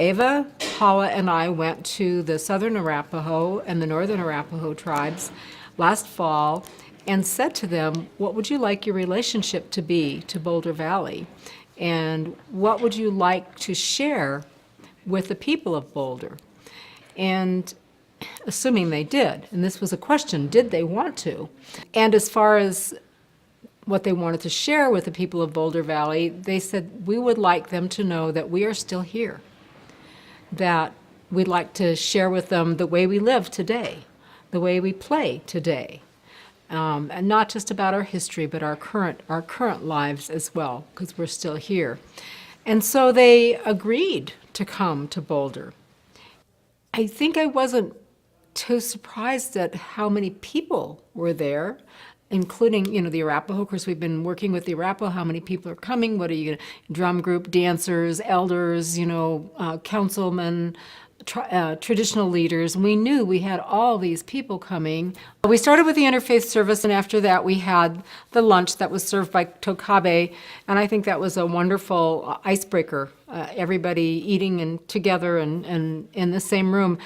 Ava, Paula, and I went to the Southern Arapaho and the Northern Arapaho tribes last fall and said to them, what would you like your relationship to be to Boulder Valley? And what would you like to share with the people of Boulder? And assuming they did, and this was a question, did they want to? And as far as what they wanted to share with the people of Boulder Valley, they said, we would like them to know that we are still here, that we'd like to share with them the way we live today, the way we play today, and not just about our history, but our current lives as well, because we're still here. And so they agreed to come to Boulder. I think I wasn't too surprised at how many people were there, including, the Arapaho. Of course, we've been working with the Arapaho. How many people are coming? What are you going to, drum group, dancers, elders, councilmen, traditional leaders. And we knew we had all these people coming. We started with the interfaith service, and after that we had the lunch that was served by Tokabe, and I think that was a wonderful icebreaker. Everybody eating and together and in the same room.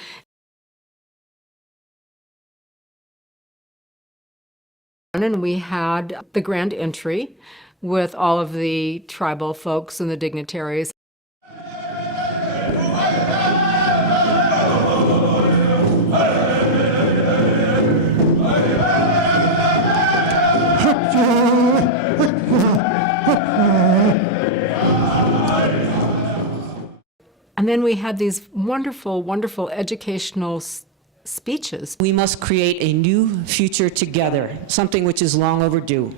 And we had the grand entry with all of the tribal folks and the dignitaries. And then we had these wonderful, wonderful educational speeches. We must create a new future together, something which is long overdue.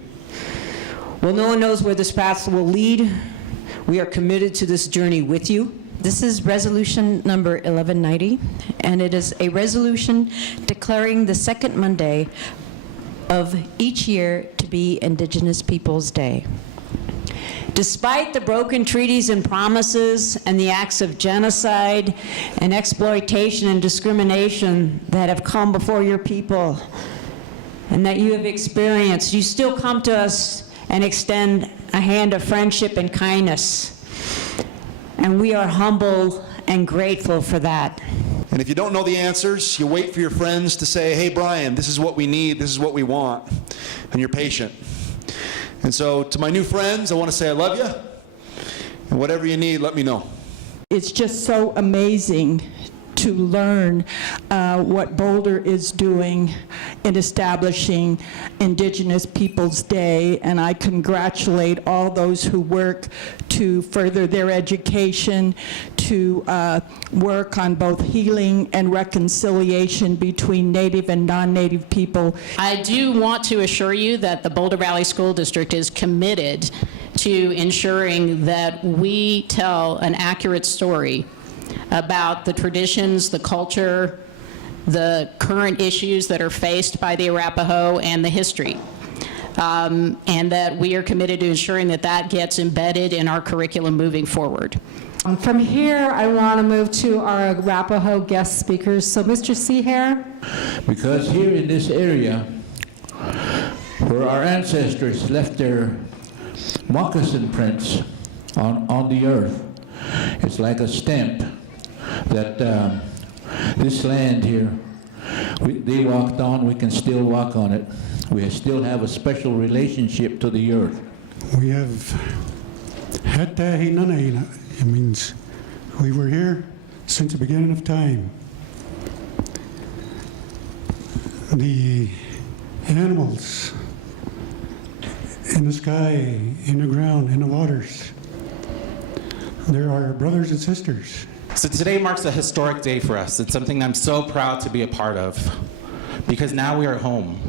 Well, no one knows where this path will lead. We are committed to this journey with you. This is resolution number 1190, and it is a resolution declaring the second Monday of each year to be Indigenous Peoples Day. Despite the broken treaties and promises and the acts of genocide and exploitation and discrimination that have come before your people and that you have experienced, you still come to us and extend a hand of friendship and kindness. And we are humble and grateful for that. And if you don't know the answers, you wait for your friends to say, hey, Brian, this is what we need, this is what we want, and you're patient. And so to my new friends, I want to say I love you, and whatever you need, let me know. It's just so amazing to learn what Boulder is doing in establishing Indigenous Peoples Day, and I congratulate all those who work to further their education, to work on both healing and reconciliation between Native and non-Native people. I do want to assure you that the Boulder Valley School District is committed to ensuring that we tell an accurate story about the traditions, the culture, the current issues that are faced by the Arapaho, and the history. And that we are committed to ensuring that that gets embedded in our curriculum moving forward. From here, I want to move to our Arapaho guest speakers. So, Mr. Seahair. Because here in this area, where our ancestors left their moccasin prints on the earth, it's like a stamp that this land here, they walked on, we can still walk on it. We still have a special relationship to the earth. We have Hatahinanaina. It means we were here since the beginning of time. The animals in the sky, in the ground, in the waters, they're our brothers and sisters. So today marks a historic day for us. It's something I'm so proud to be a part of, because now we are home.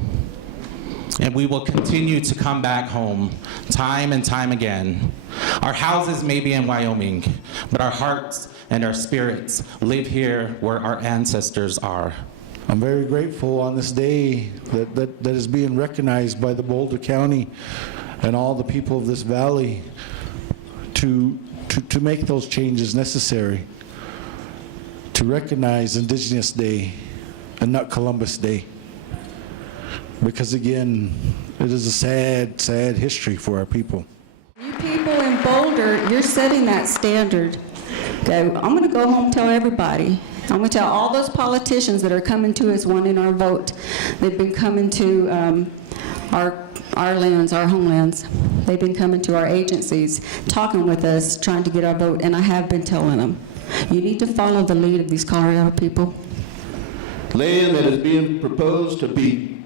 And we will continue to come back home time and time again. Our houses may be in Wyoming, but our hearts and our spirits live here where our ancestors are. I'm very grateful on this day that is being recognized by the Boulder County and all the people of this valley to make those changes necessary to recognize Indigenous Day and not Columbus Day. Because again, it is a sad, sad history for our people. You people in Boulder, you're setting that standard. that I'm going to go home and tell everybody. I'm going to tell all those politicians that are coming to us wanting our vote. They've been coming to our lands, our homelands. They've been coming to our agencies, talking with us, trying to get our vote, and I have been telling them, you need to follow the lead of these Colorado people. Land that is being proposed to be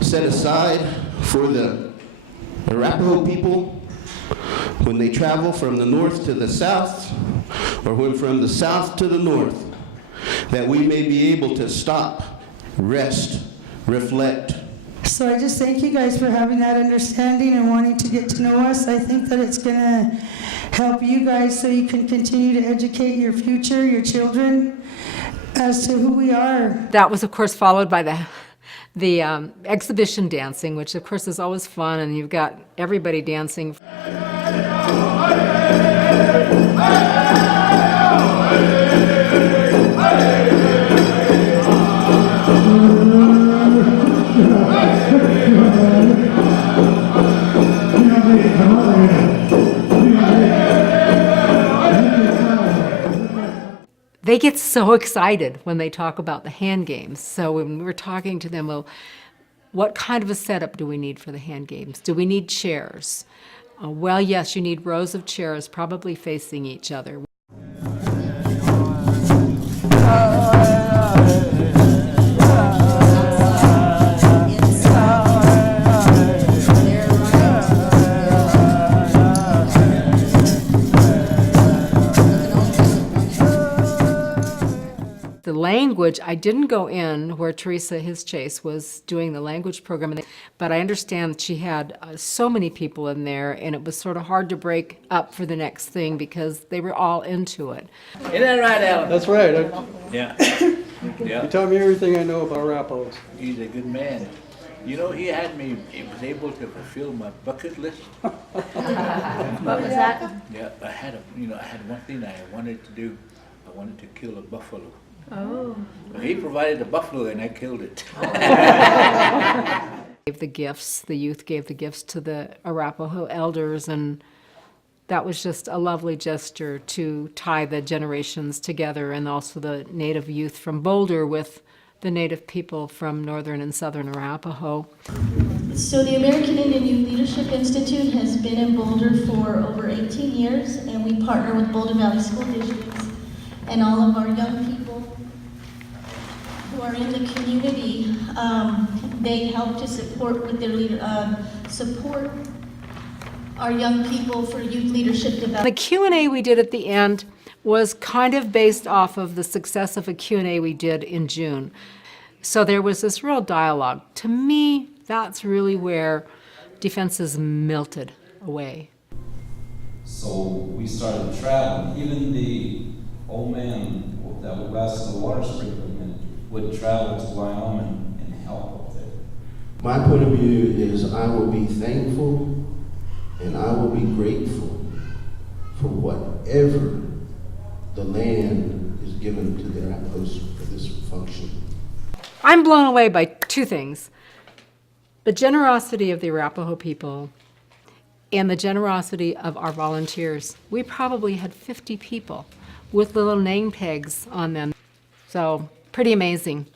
set aside for the Arapaho people when they travel from the north to the south, or when from the south to the north, that we may be able to stop, rest, reflect. So I just thank you guys for having that understanding and wanting to get to know us. I think that it's going to help you guys so you can continue to educate your future, your children, as to who we are. That was, of course, followed by the exhibition dancing, which, of course, is always fun, and you've got everybody dancing. They get so excited when they talk about the hand games. So when we were talking to them, well, what kind of a setup do we need for the hand games? Do we need chairs? Well, yes, you need rows of chairs, probably facing each other. The language, I didn't go in where Teresa Chase was doing the language program, but I understand she had so many people in there, and it was sort of hard to break up for the next thing because they were all into it. Isn't that right, Alan? That's right. Yeah. You taught me everything I know about Arapahoes. He's a good man. You know, he was able to fulfill my bucket list. What was that? Yeah, I had one thing I wanted to do. I wanted to kill a buffalo. Oh. Well, he provided a buffalo and I killed it. Gave the gifts, the youth gave the gifts to the Arapaho elders, and that was just a lovely gesture to tie the generations together, and also the Native youth from Boulder with the Native people from northern and southern Arapaho. So the American Indian Youth Leadership Institute has been in Boulder for over 18 years, and we partner with Boulder Valley School Districts and all of our young people who are in the community. They help to support with their support our young people for youth leadership development. The Q&A we did at the end was kind of based off of the success of a Q&A we did in June. So there was this real dialogue. To me, that's really where defenses melted away. So we started traveling. Even the old man that would last the water sprinkler would travel to Wyoming and help up there. My point of view is I will be thankful and I will be grateful for whatever the land is given to the Arapahoes for this function. I'm blown away by two things: the generosity of the Arapaho people and the generosity of our volunteers. We probably had 50 people with little name tags on them. So pretty amazing.